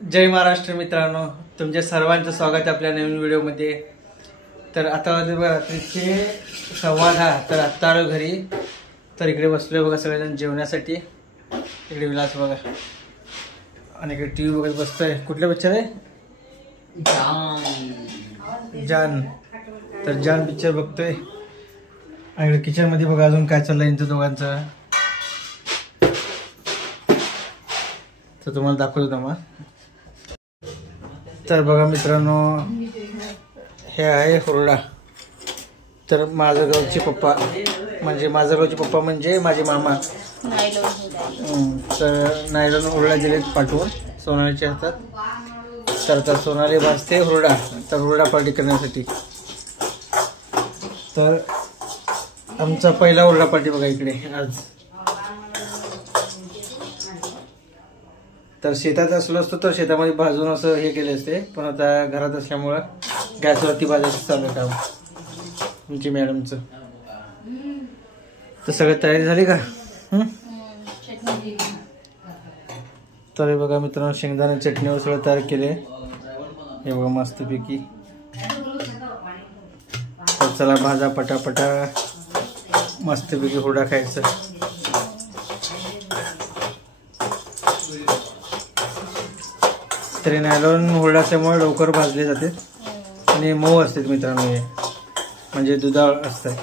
जय महाराष्ट्र मित्रांनो, तुमच्या सर्वांचं स्वागत आहे आपल्या नवीन व्हिडिओमध्ये। तर आता रात्रीचे 10:15 तर आत्ता आलो घरी। तर इकडे बसलोय बघा सगळेजण जेवण्यासाठी। इकडे विलास बघा आणि इकडे टीव्ही बघत बसतोय। कुठल्या पिक्चर आहे? जान। तर जान पिक्चर बघतोय। आणि इकडे किचन मध्ये बघा अजून काय चाललंय यांचं दोघांचं, तर तुम्हाला दाखवतो तुम्हाला। तर बघा मित्रांनो, हे आहे हुरडा। तर माझं गावचे पप्पा म्हणजे माझे मामा तर नायलॉन हुरडा दिलेत पाठवून सोनालीच्या हातात। तर आता सोनाली भाजते हुरडा, तर हुरडा पार्टी करण्यासाठी। तर आमचा पहिला हुरडा पार्टी बघा इकडे आज। तर शेतात असलो असतो तर शेतामध्ये भाजून असं हे केले असते, पण आता घरात असल्यामुळं गॅसवरती भाजायचं चालू काम तुमची मॅडमचं। तर सगळी तयारी झाली का? तर हे बघा मित्रांनो, शेंगदाणे चटणीवर सगळं तयार केले। हे बघा मस्तपैकी। तर चला भाजा पटापटा, मस्तपैकी हुरडा खायचं। तरी नायलॉन हुरडा असल्यामुळे लवकर भाजले जाते आणि मऊ असते मित्रांनो, हे म्हणजे दुधाळ असतात।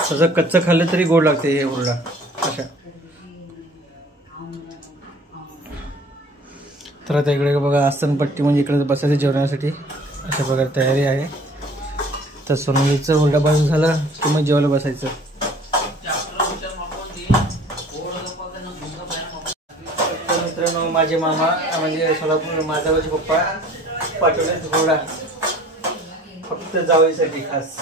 तसं कच्चं खाल्लं तरी गोड लागते हे हुरडा अशा। तर आता इकडे बघा आसनपट्टी म्हणजे इकडे बसायचं जेवण्यासाठी अशा प्रकारे तयारी आहे। तर सोनालीचं हुरडा भाजून झालं की मग जेवायला बसायचं। मित्रांनो, माझे मामा म्हणजे सोलापूर माझा पप्पा पाठवले हुरडा फक्त जावईसाठी खास।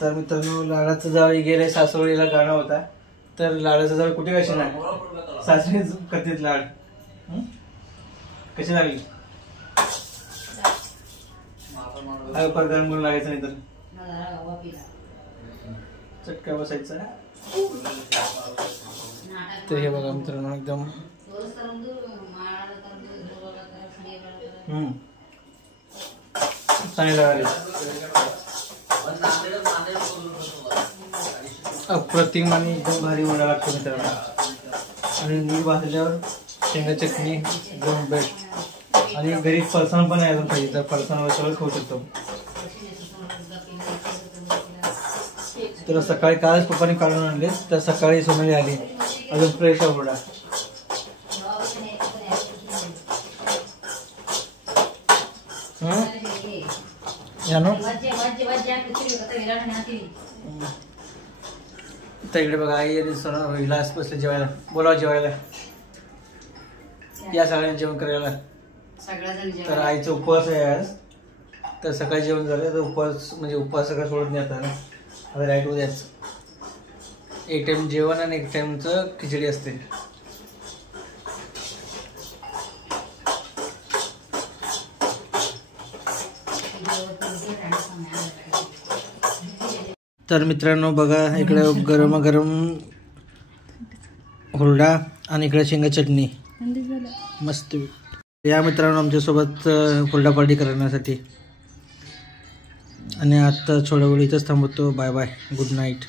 तर मित्रांनो, लाडाचं जावई गेले सासवडीला गाणं होता। तर लाडाचं जावई कुठे कशी ना सासरी करतेत लाड कशी लागली पर गरम करून लागायचं नाही तर चटका बसायचा। तर हे बघा मित्रांनो, एकदम चांगला अप्रतिम आणि एकदम भारी हुरडा लागतो मित्रांनो। आणि नीट भाजल्यावर शेंगा चटणी एकदम बेस्ट। आणि घरी फरसाण पण आहे पाहिजे तर फरसाण सगळं खाऊ शकतो। तर सकाळी कालच पप्पाने काढून आणले, तर सकाळी सोनाली आली अजून फ्रेश आहे हुरडा। तर इकडे बघा आई आणि सोना विलास बसले जेवायला। बोलाव जेवायला या सगळ्यांनी जेवण करायला। तर आईचा उपवास आहे आज, तर सकाळी जेवण झालं तर उपवास म्हणजे उपवास सगळं सोडत नाही आता ना, आता राईट उद्याच एक टाइम जेवण आणि एक टाइमचं खिचडी असते। तर मित्रांनो बघा, इकडे गरमागरम हुरडा आणि इकडे शेंगा चटणी मस्त। या मित्रांनो आमच्यासोबत हुरडा पार्टी करण्यासाठी। आणि आता थोड्या वेळ इथंच थांबवतो। Bye bye, good night.